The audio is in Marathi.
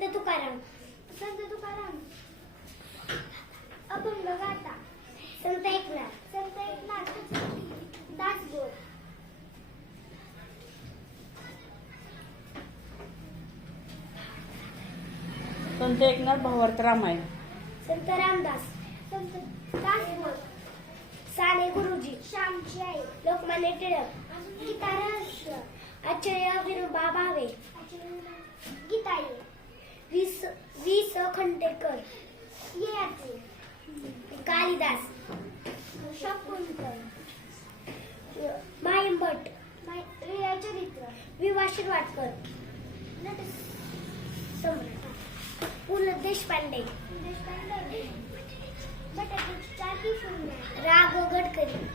संत तुकाराम. संत तुकाराम. अभंग गाथा. संत एकनाथ. संत एकनाथ. दासबोध. संत एकनाथ भावार्थ रामायण. संत रामदास. संत दासबोध. साने गुरुजी. श्यामची आई. लोकमान्य टिळक. गीता रहस्य. आचार्य विनोबा भावे. गीताई. वि स खंडेकर. ययाती. कालिदास. शकुंतल. मायंभट. चरित्र. विवा शिरवाडकर. सम्राट. पु ल देशपांडे. रा. ग. गडकरी.